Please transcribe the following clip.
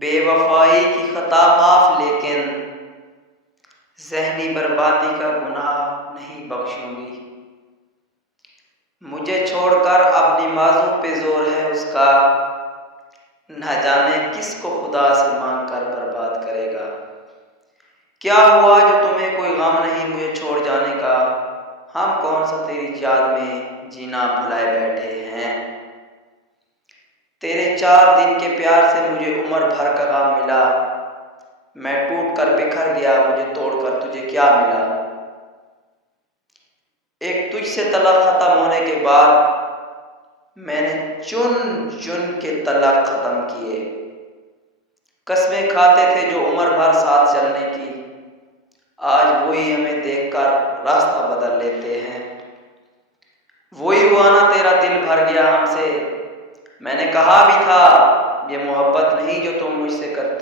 बेवफाई की खता माफ, लेकिन ज़हनी बर्बादी का गुनाह नहीं बख्शूंगी। मुझे छोड़कर अब नमाज़ों पे जोर है उसका, न जाने किसको खुदा से मांग कर बर्बाद करेगा। क्या हुआ जो तुम्हें कोई गम नहीं मुझे छोड़ जाने का, हम कौन सा तेरी याद में जीना भुलाए बैठे हैं। तेरे 4 दिन के प्यार से मुझे उम्र भर का गम मिला, मैं टूट कर बिखर गया, मुझे तोड़कर तुझे क्या मिला। एक तुझसे तलक खत्म होने के बाद मैंने चुन चुन के तलक खत्म किए। कस्में खाते थे जो उम्र भर साथ चलने की, आज वही हमें देखकर रास्ता बदल लेते हैं। वही हुआ ना तेरा दिल भर गया हमसे, मैंने कहा भी था ये मोहब्बत नहीं जो तुम मुझसे करते